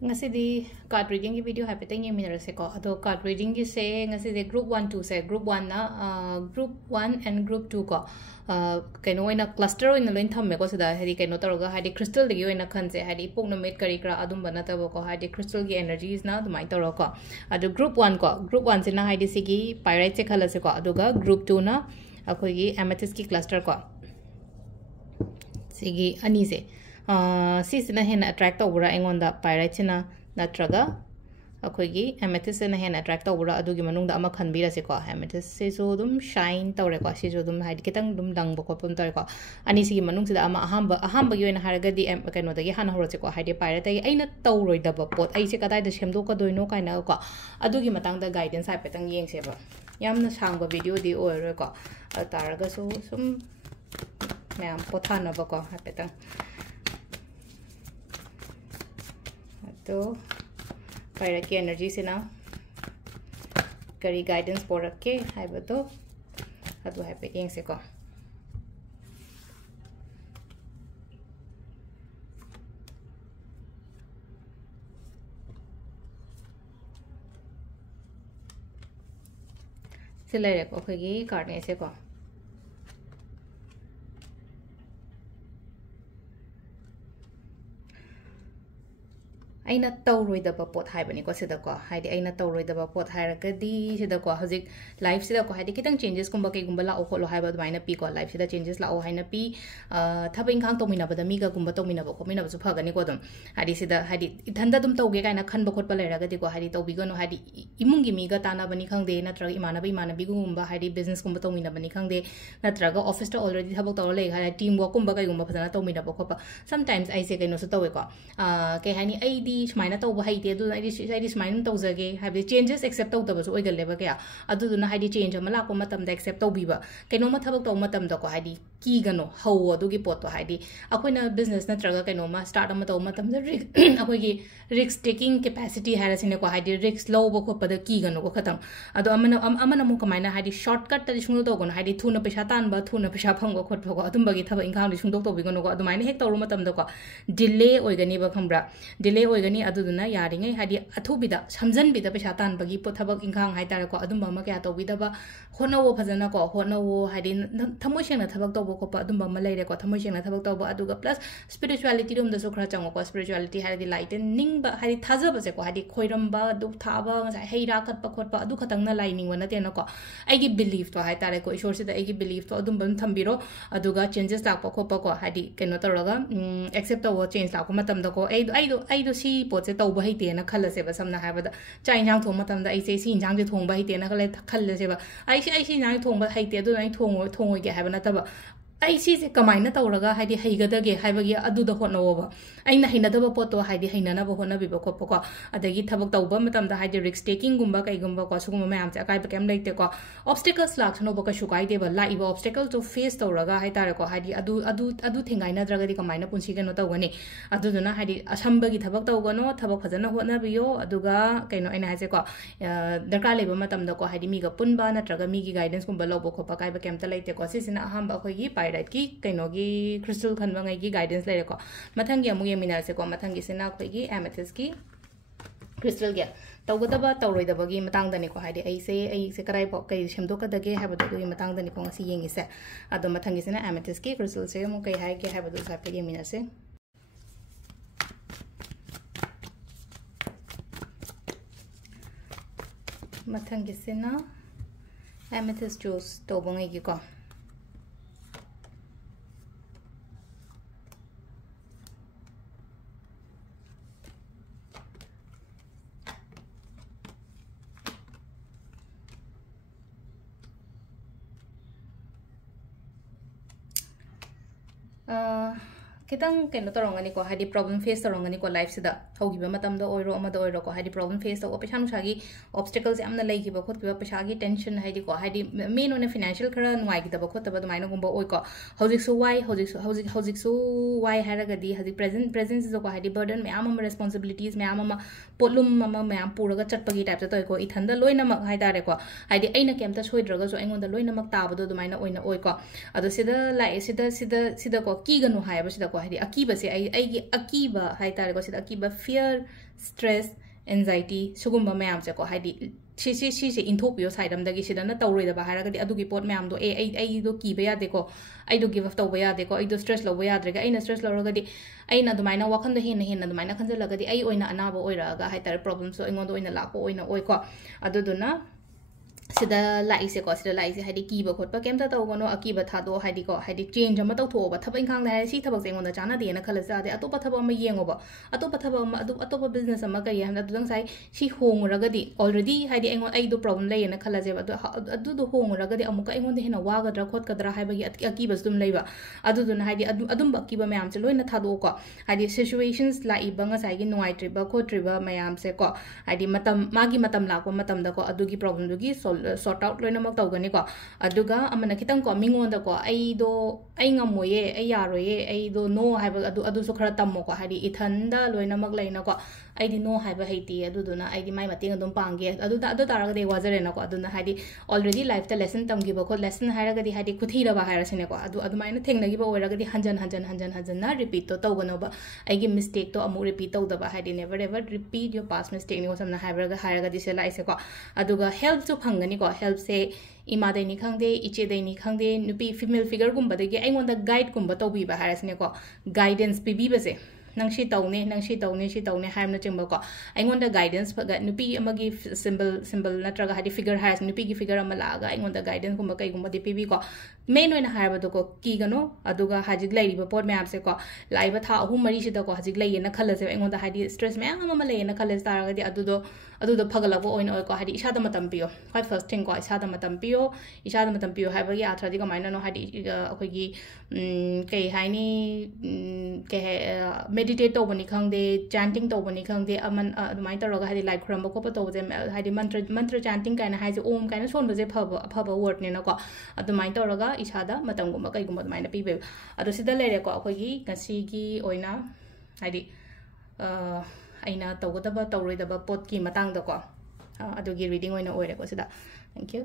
ngasi card reading ki video hapeteng ye minara se ko ado card reading ki se ngasi de group 1 2 se group 1 na group 1 and group 2 ko kaino ina cluster ina loin thamme ko sada hadi kaino taroga hadi crystal de ina khanse hadi pokno met kari kra adum banata ko hadi crystal ki energies na dumai taro ko ado group 1 se na hadi sigi pyrite se khala se ko aduga group 2 na akoi gi amethyst ki cluster ko sigi ani se sisina hen attract tawura engonda pyrite sina natraga akoigi amethyst na hen attract tawura adugi manungda ama khanbira se ko amethyst se so dum shine tawre ko se so dum haidi kitang dum dangbo ko pum tawre ko ani sigi manung sida ama ahamba gi oina haraga di kano dagi hana horo se ko haidi pyrite ai aina tawroi daba pot ai se kadai da semdo ko doino kaina ko adugi matang da guidance hai petang yeng se ba yamna sangba video di oiro ko taraga so sum ma'am पोथाना बको हापेता तो पायरा की energy से ना करी guidance पो रखे हाय बतो अदु हापे येंग से को सिले रे को खगी कार्ड से को aina tawroi daba pot haibani ko sida ko haidi aina tawroi daba pot hairagadi sida ko hojik life sida ko haidi kitang changes kumba kai gumba la o kholo haiba maina pi ko life sida changes la o haina pi thaba ingkhang tomina bada mi ga gumba tomina ba ko mina ba su phagani ko dum haidi sida haidi ithanda dum tawge kaina khanba khotpa lairagadi ko haidi tawbi gono haidi imungi mi ga tana bani khangde natraga imana bi gumba haidi business kumba tomina bani khangde natraga office ta already thabak tawra le haidi team work kumba kai gumba phadana tomina ba khopa sometimes I say kai no su tawe ko kai hani ai di smaina tawba haite adu ai smaina tawjage habi changes accept tawdaba so oigal leba kya adu duna haidi change amala ko matam da accept tawbiba kaino ma thabak taw matam da ko haidi ki gano how adu gi pot to haidi akoina business na traga kaino ma start am taw matam da akoi gi risk taking capacity harasine ko haidi risk low bo ko pada ki gano ko khatam adu amana mu kamaina haidi shortcut ta sungno to gono haidi thuna paisa tan ba thuna paisa phang go khot go adum bagi thaba ingkhang li sungdok to bi gono ko adu maina hek tawru matam da ko delay oigani ba khambra delay oigani aduduna yaringai hadi athubida samjanbida paisa tan bagi pothabak ingkhang hai tar ko adum bama kya tawbida ba honawo phajana ko honawo hadi thamoi sengna thabak tawbo ko adum bama leire ko thamoi sengna thabak tawbo aduga plus spirituality dum da so khra chango ko spirituality hadi lightening ba hadi thaja ba se ko hadi khoiram ba du thaba ngai heira khat pa khot pa adu khatang na lining wana te na ko aigi belief to hai tar ko ishor se da aigi belief to adum bam thambiro aduga changes la ko khopa ko hadi keno taraga accept to change la ko matam da ko ai do si pot se tawba haite na khalla se ba samna ha ba da chai jang thong matam da ai se si jang je thong ba haite na khalla se ba ai si jang thong ba haite do ai thong ge ha ba na ta ba ai si se kamaina tawraga haidi haigada ge haibagi adu da hotno ba aina hina da pot to haidi hina na ba hona bi ba ko ko adagi thabak tawba matam da haidi risk taking gumba kai gumba ko sugum ma am cha kai ba kem leite ko obstacles lak no ba ka shukai de ba la iba obstacle to face tawraga hai tar ko haidi adu thingai na draga di kamaina punsi ge no tawgani adu duna haidi asamba gi thabak tawgano thabak phajana hotna biyo aduga kaino aina ha se ko darka leba matam da ko haidi mi ga punba na traga mi gi guidance gumba lobo ko pa kai ba kem ta leite ko sisina ahamba khoi gi right ki kaino gi crystal khanba ngai gi guidance le ko mathang gi amu yemina se ko mathang gi sina khoi gi amethyst ki crystal ge tawgadaba tawroidaba gi matang dani ko haidi ai se karai po kai semdo ka dage ha badu gi matang dani ko ngasi yengi se ado mathang gi sina amethyst ki crystal se mu kai hai ge ha badu sa pe yemina se mathang gi sina amethyst juice to bongai gi ko kitang keno tarongani ko hadi problem face tarongani ko life sida hogiba matam da oiro ama da oiro ko hadi problem face to opeshan sagi obstacles amna legi ba khot ba pesagi tension hadi ko hadi main on financial khara nwai gi da ba khot ba maina gumba oi ko hojik so why haraga di hadi presence is ko hadi burden me ama responsibilities me ama polum mama me am puraga chatpagi type to ko ithanda loina mak hai dare ko hadi aina kemta soidraga so aingon da loina mak ta ba do maina oina oi ko ado sida lai sida ko ki ganu hai ba sida ko हाइदि Aqib से आई अकीब हाइतारे को सिदा अकीब fear stress anxiety सुगुम्बा ma'am से को हाइदि से इंथोपियो साइडम दगी सिदना तौरोइदबा हारगदि अदुगी pot ma'am दो आई दो कीबा यादेको आई दो गिव अप तौबा यादेको आई दो स्ट्रेस लौबा याद्रेगा आई स्ट्रेस लौरगदि आई ना दुमाइना वाखन दो हेन हेन दुमाइना खंजलगदि आई ओइना अनाबा ओइरागा हाइतारे प्रॉब्लम्स सो इंगोंदो ओइना लापो ओइना ओइको अदुदुना सिदा लाइसे को सिदा लाइसे हाइदि कीबा खोटपा केमता तौगनो अकीबा थादो हाइदि को हाइदि चेंज अमा तौथोबा थबक इंखांग दा सी थबक जेंगोंदा चाना देना खलसा दे अतोपा थबक अमा येंगोबा अतोपा थबक अमा अतोपा बिजनेस अमा करी हम अदुदंग साइ सी होंगरगदि ऑलरेडी हाइदि एंगोन आई दो प्रॉब्लम लेना खलजे अदुदो होंगरगदि अमुका एंगोंदे हेना वागद्रा खोटकद्रा हाइबगी अकीबस दुम लेबा अदुदुना हाइदि अदुम अकीबा मैम से लोइना थादो को हाइदि सिचुएशंस लाइबा ngसाइगी नुआइट्रिबा खोट्रिबा मैम से को हाइदि मतम मागी मतम लाको मतम दको अदुगी प्रॉब्लम दुगी सॉर्ट आउट लोइनमक तौगनी को अदुगा अमना खितंग को मिंगोंदा को आई ngमोये आई यारोये आई दो नो हाइबा अदु सो खरा तम्मो को हाइदि इथंदा लोइनमक लेना को आई नो हाइबा हेती अदुदुना आई माइ मतेंग अदुम पांगे अदु तारगदे वाजरेना को अदुना हाइदि ऑलरेडी लाइफ ता लेसन तमगिबा को लेसन हाइरगदि हाइदि खुथीरबा हाइरसिने को अदुमाइना थेंगनगिबा ओइरगदि हंजन ना रिपीट तो तौगनोबा आइगी मिस्टेक तो अमु रिपीट तौदबा हाइदि never ever repeat your past mistake नि समना हाइरगदि से लाइसे को अदुगा हेल्प जो फंगनी को हेल्प से इमा दैनी खंगदे इचे दैनी खंगदे नुपी फीमेल फिगर गुंबदगी आइंगोंदा गाइड गुंबा तौबीबा हाइरसिने को गाइडेंस पिबीबसे नंसी तौने हाइमना चिंबा को आइंगोंदा गाइडेंस नुपी अमगी सिंबल नत्रगा हाइदि फिगर हाइस नुपी की फिगर अमा लागा आइंगोंदा गाइडेंस गुंबा कई गुंबा दि पिबी को मेन ओइना हाइबदो को कीगनो अदुगा हाजिक लैरिबा पोट मैम से को लाइबा था अहु मरी सिदा को हाजिक लैयेना खलसे आइंगोंदा हाइदि स्ट्रेस मैम अमा लैयेना खलस तारगदि अदुदो फगलबो ओइना ओइ को हाइदि इसादा मतम पियो क्वाइट फर्स्ट थिंग को इसादा मतम पियो हाइबगी आथरादि कमाइना नो हाइदि अखोइगी कई हाइनी के मेडिटेट तौबनी खंगदे चैंटिंग तौबनी खंगदे अमन अदुमाइ तौरगा हाइदि लाइक खरम खोप तौबजे हाइदि मंत्र चैंटिंग काइना हाइजे ओम काइना सोनबजे फबा वर्ड नेना को अदुमाइ तौरगा इसादा मतमगुम कईगुम अदुमाइना पिबे अदु सिदा लेरे को अखोइगी ngasiगी ओइना हाइदि अइना तौगदबा तौरोइदबा पोट की मतंग दको अदुगी रीडिंग ओइना ओइरे को सिदा थैंक यू